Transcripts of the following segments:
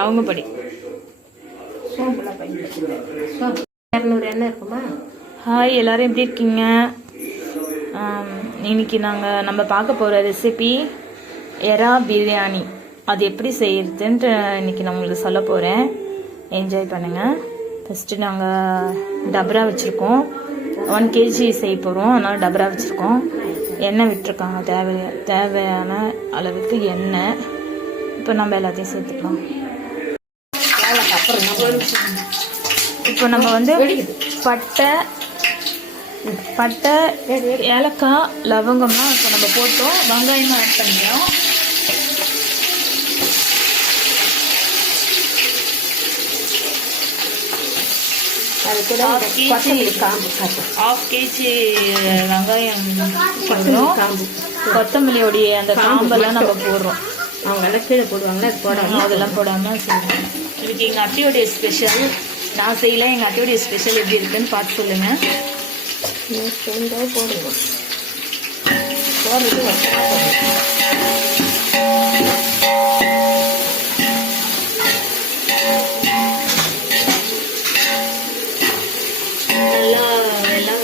அவங்க படி இரநூறு எண்ணெய் இருக்குமா? ஹாய் எல்லாரும் எப்படி இருக்கீங்க? இன்னைக்கு நாங்கள் நம்ம பார்க்க போகிற ரெசிபி எறா பிரியாணி. அது எப்படி செய்யறதுன்ட்டு இன்னைக்கு நான் உங்களுக்கு சொல்ல போகிறேன் என்ஜாய் பண்ணுங்கள் ஃபஸ்ட்டு நாங்கள் டபரா வச்சுருக்கோம். ஒன் கேஜி செய்ய போகிறோம் அதனால் டபரா வச்சுருக்கோம். எண்ணெய் விட்டுருக்காங்க. தேவை தேவையான அளவுக்கு எண்ணெய். இப்போ நம்ம எல்லாத்தையும் சேர்த்துக்கலாம். இப்போ நம்ம வந்து பட்டை பட்டை ஏலக்காய் லவங்கம்லாம் இப்போ நம்ம போட்டோம். வெங்காயமும் ஆட் பண்ணிக்கிறோம் ஆஃப் கேஜி வெங்காயம் கொத்தமல்லியோடைய அந்த காம்பெல்லாம் நம்ம போடுறோம். அவங்க எல்லாம் கீழே போடுவாங்களே? அது போடாமல் அதெல்லாம் போடாமல் செய்யணும். இதுக்கு எங்கள் அத்தையோடைய ஸ்பெஷல் நான் செய்யல எங்கள் அத்தையோடைய ஸ்பெஷல் எப்படி இருக்குன்னு பார்த்து சொல்லுங்கள் சேர்ந்தோ போடுறது நல்லா எல்லாம்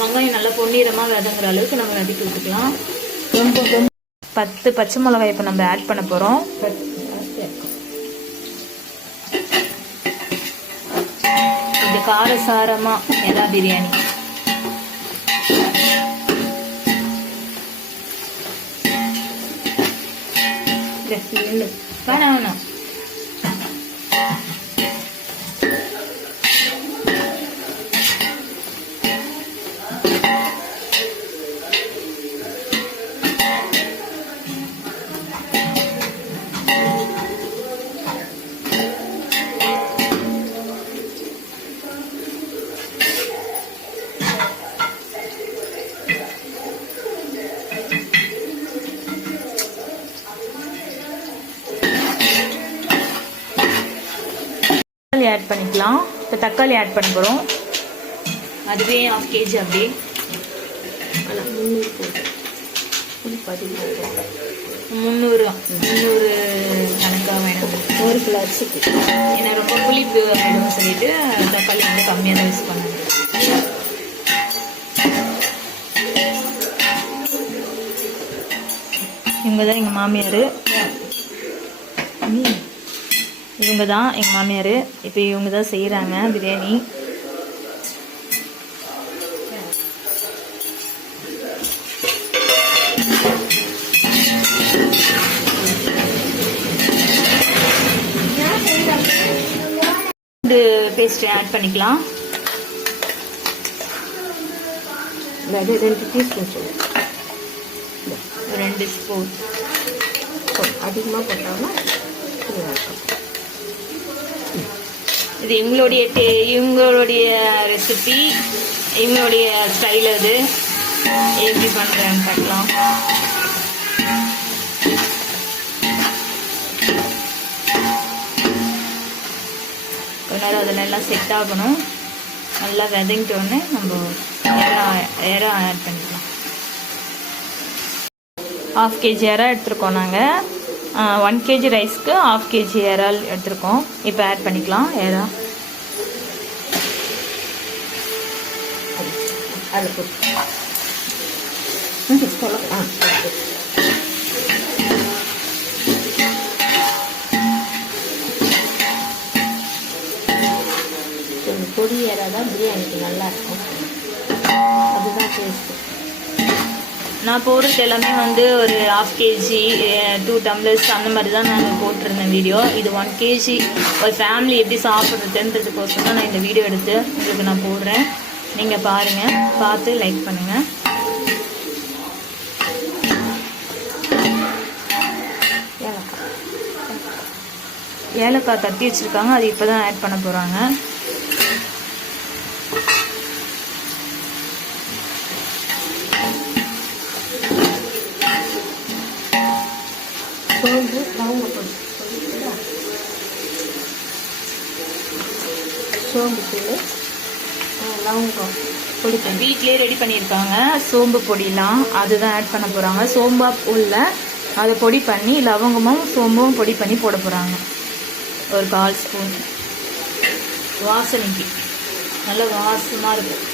வெங்காயம் நல்லா பொன்னிறமாக வதங்குற அளவுக்கு நம்ம வதக்கி விட்டுக்கலாம். ரொம்ப பத்து பச்சை மிளகாய் இப்போ நம்ம ஆட் பண்ண போகிறோம் இந்த இது காரசாரமாக எல்லா பிரியாணி. வேணாம் வேணாம். பண்ணிக்கலாம். இப்போ தக்காளி ஆட் பண்ண போகிறோம் அதுவே ஆஃப் கேஜி அப்படியே. முந்நூறு முந்நூறு கணக்காக வேணும். ஒரு கிலோ அரிசிக்கு. ஏன்னா ரொம்ப புளிப்பு ஆகிடும்னு சொல்லிட்டு தக்காளி வந்து கம்மியாக தான் யூஸ் பண்ணாங்க இவங்க தான் எங்கள் மாமியார். இவங்க தான் எங்கள் மாமியார். இப்போ இவங்க தான் செய்கிறாங்க பிரியாணி பேஸ்ட் ஆட் பண்ணிக்கலாம். ரெண்டு டீஸ்பூன் ரெண்டு ஸ்பூன் அதிகமாக இருக்கும் இது இவங்களுடைய டே இவங்களுடைய ரெசிபி இவங்களுடைய ஸ்டைல் அது. எப்படி பண்ணுறேன்னு பார்க்கலாம். கொஞ்ச நேரம் அதில் எல்லாம் செட் ஆகணும். நல்லா விதங்கிட்டோடனே நம்ம ஏரா ஆட் பண்ணிக்கலாம். ஹாஃப் கேஜி ஏரா எடுத்துருக்கோம் நாங்கள் ஒன் கேஜி ரைஸ்க்கு ஆஃப் கேஜி ஏரால் எடுத்துருக்கோம். இப்போ ஆட் பண்ணிக்கலாம். ஏரா ஆ கொஞ்சம் பொடி ஏறா தான் பிரியாணிக்கு நல்லா இருக்கும். அதுதான் டேஸ்ட்டு நான் போடுறது எல்லாமே வந்து ஒரு ஆஃப் கேஜி டூ டம்ளர்ஸ் அந்த மாதிரி தான் நான் போட்டிருந்தேன் வீடியோ இது ஒன் கேஜி ஒரு ஃபேமிலி எப்படி சாப்பிட்றதுன்றதுக்கோசம் தான் நான் இந்த வீடியோ எடுத்து உங்களுக்கு நான் போடுறேன். நீங்கள் பாருங்கள் பார்த்து லைக் பண்ணுங்கள் ஏலக்காய். ஏலக்காய் தட்டி வச்சுருக்காங்க. அது இப்போ தான் ஆட் பண்ண போகிறாங்க சோம்பு லவங்க பொடி சொல்லிட்டுங்களா? சோம்பு தூள் ஆ, லவங்கம் பொடி வீட்லேயே ரெடி பண்ணியிருக்காங்க. சோம்பு பொடிலாம் அதுதான் ஆட் பண்ண போகிறாங்க சோம்பா உள்ள அதை பொடி பண்ணி லவங்கமும் சோம்பும் பொடி பண்ணி போட போகிறாங்க ஒரு கால் ஸ்பூன். வாசனைக்கு. நல்ல வாசமாக இருக்கும்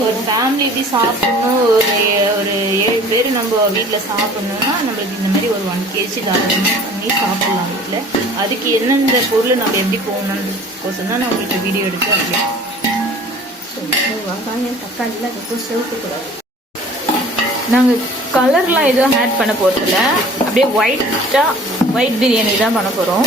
ஒரு ஃபேமிலி எப்படி சாப்பிடணும் ஒரு ஒரு ஏழு பேர் நம்ம வீட்டில் சாப்பிடணும்னா நம்மளுக்கு இந்த மாதிரி ஒரு ஒன் கேஜி தாராளமாக பண்ணி சாப்பிடலாம் வீட்டில் அதுக்கு எந்தெந்த பொருள் நம்ம எப்படி போகணுன்றதுக்கோசம் தான் நான் உங்களுக்கு வீடியோ எடுத்து அப்படி வெங்காயம் தக்காளிலாம் ரொம்ப செவக்கக்கூடாது நாங்கள் கலர்லாம் எதுவும் ஆட் பண்ண போகிறதில்ல அப்படியே ஒயிட்டாக ஒயிட் பிரியாணி தான் பண்ண போகிறோம்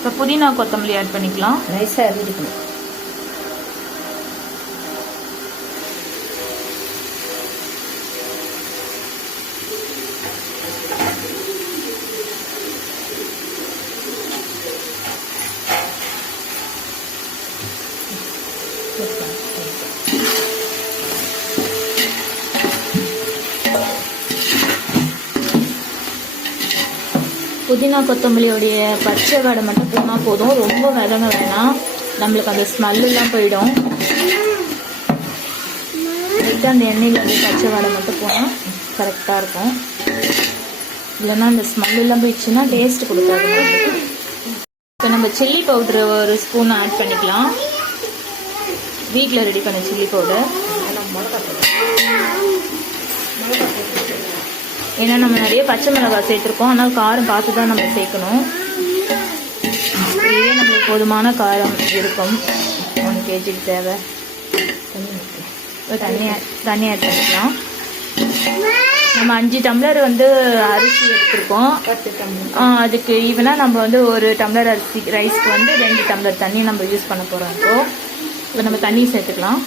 இப்போ புதினா கொத்தமல்லி ஆட் பண்ணிக்கலாம். நைஸாக அரிஞ்சிக்கணும் புதினா கொத்தமல்லியோடைய பச்சை வடை மட்டும் போனால் போதும். ரொம்ப விதங்க வேணாம். நம்மளுக்கு அந்த ஸ்மெல்லாம் போயிடும். லைட்டாக அந்த எண்ணெயில் வந்து பச்சை வடை மட்டும் போனால் கரெக்டாக இருக்கும். இல்லைன்னா அந்த ஸ்மெல்லாம் போயிடுச்சுன்னா டேஸ்ட் கொடுக்காது. இப்போ நம்ம சில்லி பவுட்ரு ஒரு ஸ்பூன் ஆட் பண்ணிக்கலாம். வீட்டில் ரெடி பண்ண சில்லி பவுடர் மிளகா தூள் ஏன்னா நம்ம நிறைய பச்சை மிளகாய் சேர்த்துருக்கோம். ஆனால் காரம் பார்த்து தான் நம்ம சேர்க்கணும். இதுவே நம்மளுக்கு போதுமான காரம் இருக்கும். ஒன் கேஜிக்கு தேவை. தண்ணி தண்ணி ஆட் பண்ணிக்கலாம். நம்ம அஞ்சு டம்ளர் வந்து அரிசி எடுத்திருக்கோம். பத்து டம்ளர். ஆ, அதுக்கு ஈவனாக நம்ம வந்து ஒரு டம்ளர் அரிசி ரைஸ்க்கு வந்து ரெண்டு டம்ளர் தண்ணி நம்ம யூஸ் பண்ண போகிறோம் இப்போ. இப்போ நம்ம தண்ணி சேர்த்துக்கலாம்.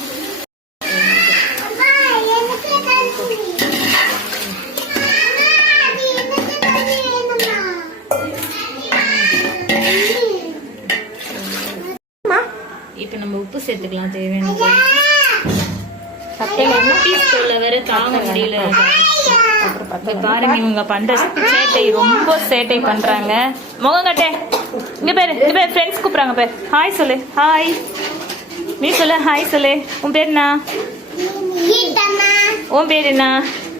பத்து இப்ப பாருங்க இவங்க பண்ற சேட்டை ரொம்ப சேட்டை பண்றாங்க. முகம் கட்டே. இங்க பேரு இங்க பேர் ஃப்ரெண்ட்ஸ் கூப்பிடுறாங்க பேர். ஹாய் சொல்லு ஹாய் நீ சொல்லு ஹாய் சொல்லு. உன் பேர் என்ன? உன் பேர் என்ன?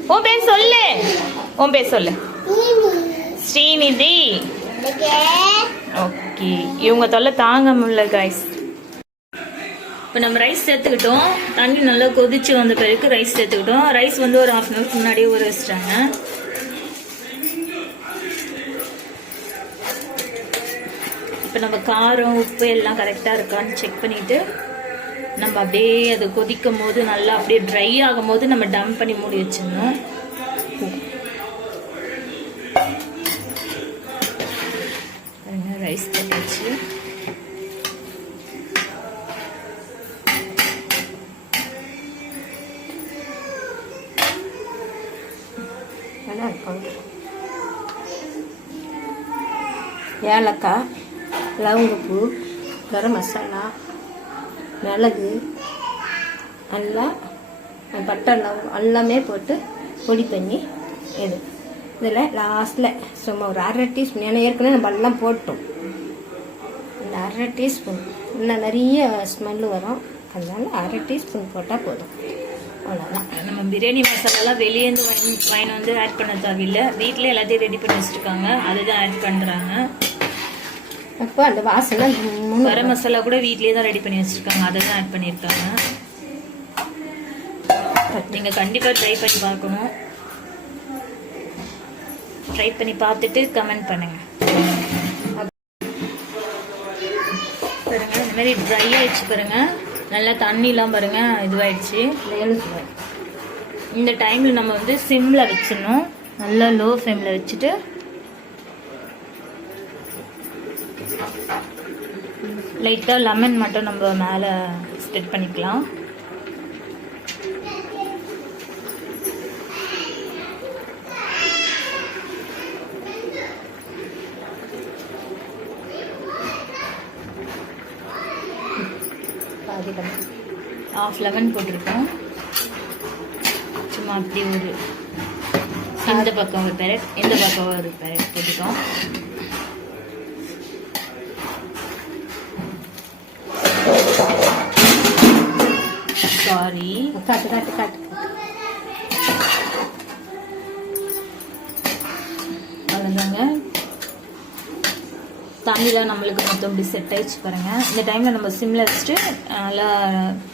உன் பேர் சொல்லு. உன் பேர் சொல்லு. ஸ்ரீநிதி. ஓகே இவங்க தொல்லை தாங்க முடியல கைஸ் இப்போ நம்ம ரைஸ் சேர்த்துக்கிட்டோம். தண்ணி நல்லா கொதிச்சு வந்த பிறகு ரைஸ் சேர்த்துக்கிட்டோம். ரைஸ் வந்து ஒரு ஹாஃப் அன் ஹவருக்கு முன்னாடியே ஊற வச்சிட்டாங்க. இப்போ நம்ம காரம் உப்பு எல்லாம் கரெக்டாக இருக்கான்னு செக் பண்ணிட்டு நம்ம அப்படியே அது கொதிக்கும் போது நல்லா அப்படியே ட்ரை ஆகும் போது நம்ம டம்ப் பண்ணி மூடி வச்சிடணும் ரைஸ் போட்டாச்சு தான் இருப்பாங்க. ஏலக்காய் லவங்கப்பூ கரம் மசாலா மிளகு நல்லா பட்டை லவங்கம் எல்லாமே போட்டு பொடி பண்ணி இது இதில் லாஸ்ட்டில் சும்மா ஒரு அரை டீஸ்பூன் ஏன்னா ஏற்கனவே நம்ம எல்லாம் போட்டோம். இந்த அரை டீஸ்பூன் இன்னும் நிறைய ஸ்மெல்லு வரும். அதனால அரை டீஸ்பூன் போட்டால் போதும். அவ்வளோதான் நம்ம பிரியாணி மசாலாலாம் வெளியேந்து வாங்கி வாங்கி வந்து ஆட் பண்ண தேவையில்லை. வீட்டில் எல்லாத்தையும் ரெடி பண்ணி வச்சுருக்காங்க. அதுதான் ஆட் பண்ணுறாங்க அப்போ அந்த வாசனை கரம் மசாலா கூட வீட்லயே தான் ரெடி பண்ணி வச்சுருக்காங்க. அதை தான் ஆட் பண்ணியிருக்காங்க. நீங்கள் கண்டிப்பாக ட்ரை பண்ணி பார்க்கணும். ட்ரை பண்ணி பார்த்துட்டு கமெண்ட் பண்ணுங்க. பாருங்க இந்த மாதிரி ட்ரை ஆயிடுச்சு பாருங்க. நல்லா தண்ணிலாம் பாருங்க இதுவாயிடுச்சு. இந்த டைமில் நம்ம வந்து சிம்மில் வச்சிடணும். நல்லா லோ ஃப்ளேமில் வச்சுட்டு. லைட்டாக லெமன் மட்டும் நம்ம மேலே ஸ்ப்ரெட் பண்ணிக்கலாம் அதிகமாக ஆஃப் லெமன் போட்டிருக்கோம். சும்மா அப்படி ஒரு இந்த பக்கம் ஒரு பேரட் இந்த பக்கம் ஒரு பேரட் போட்டுட்டோம் சாரி காட்டு காட்டு காட்டு. அவ்வளோதாங்க தண்ணிலாம் நம்மளுக்கு மொத்தம் இப்படி செட் ஆயிடுச்சு பாருங்க. இந்த டைமில் நம்ம சிம்மில் வச்சுட்டு நல்லா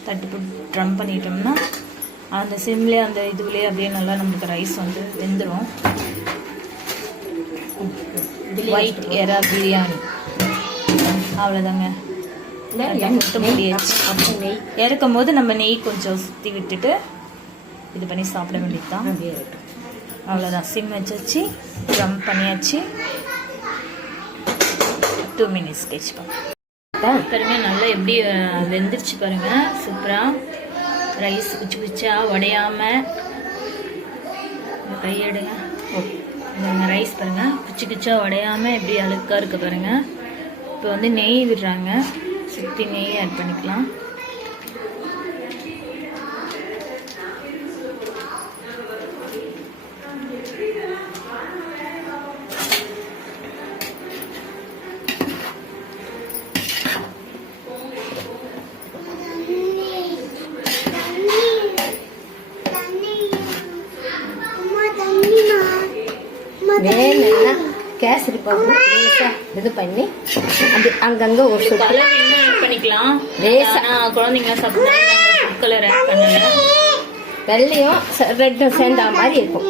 தட்டி போட்டு ட்ரம் பண்ணிட்டோம்னா அந்த சிம்லேயே அந்த இதுலேயே அப்படியே நல்லா நம்மளுக்கு ரைஸ் வந்து வெந்துடும் ஒயிட் எரா பிரியாணி அவ்வளோதாங்க இறக்கும் போது நம்ம நெய் கொஞ்சம் சுற்றி விட்டுட்டு இது பண்ணி சாப்பிட வேண்டியது தான். அவ்வளோதான் சிம் வச்சாச்சு ட்ரம் பண்ணியாச்சு. டூ மினிட்ஸ் அதான் பாருங்க நல்லா எப்படி வெந்துருச்சு பாருங்க. சூப்பராக ரைஸ் குச்சி குச்சா உடையாம. இந்த கையெடுங்க இந்த ரைஸ் பாருங்க. குச்சி குச்சா உடையாம எப்படி அழுக்கா இருக்கு பாருங்க. இப்போ வந்து நெய் விடுறாங்க. சுற்றி நெய் ஆட் பண்ணிக்கலாம் வேணும்னா கேசரி பவுடர் லேசா இது பண்ணி அது அங்கங்கே ஒரு சொட்டு. கலர் இன்னும் ஆட் பண்ணிக்கலாம். லேசா. சாப்பிட்றாங்க ஃபுட் கலர் ஆட் பண்ணல. வெள்ளையும் ரெட்டும் சேர்ந்தா மாதிரி இருக்கும்.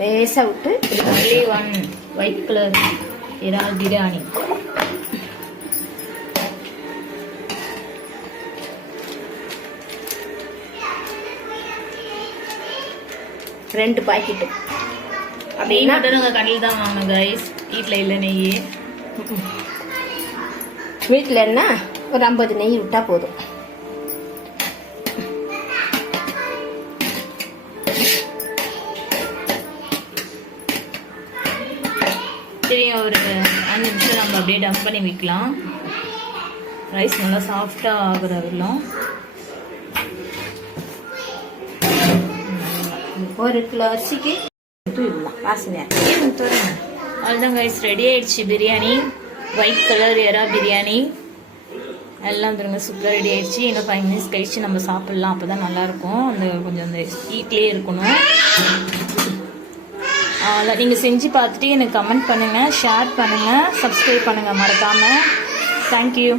லேசா விட்டு. ஒன்லி ஒன் ஒயிட் கலர் இறால் பிரியாணி. ரெண்டு பாக்கெட்டு அப்படின்னா கடையில் தான் வாங்கணும் கைஸ் வீட்டில் இல்லை நெய் வீட்டில் என்ன? ஒரு ஐம்பது நெய் விட்டா போதும். தெரியும் ஒரு அஞ்சு நிமிஷம் நம்ம அப்படியே டம்ப் பண்ணி வைக்கலாம். ரைஸ் நல்லா சாஃப்டாக ஆகுற வரலாம் ஒரு கிலோ அரிசிக்கு தூவிடலாம் வாசனை அவ்வளோதான் கைஸ் ரெடி ஆயிடுச்சு பிரியாணி. ஒயிட் கலர் எறா பிரியாணி. எல்லாம் திரும்ப சூப்பராக ரெடி ஆயிடுச்சு. இன்னும் ஃபைவ் மினிட்ஸ் கழிச்சு நம்ம சாப்பிட்லாம். அப்போ தான் நல்லாயிருக்கும். அந்த கொஞ்சம் அந்த ஹீட்லேயே இருக்கணும். அதில் நீங்கள் செஞ்சு பார்த்துட்டு எனக்கு கமெண்ட் பண்ணுங்கள் ஷேர் பண்ணுங்கள் சப்ஸ்கிரைப் பண்ணுங்கள் மறக்காமல் தேங்க்யூ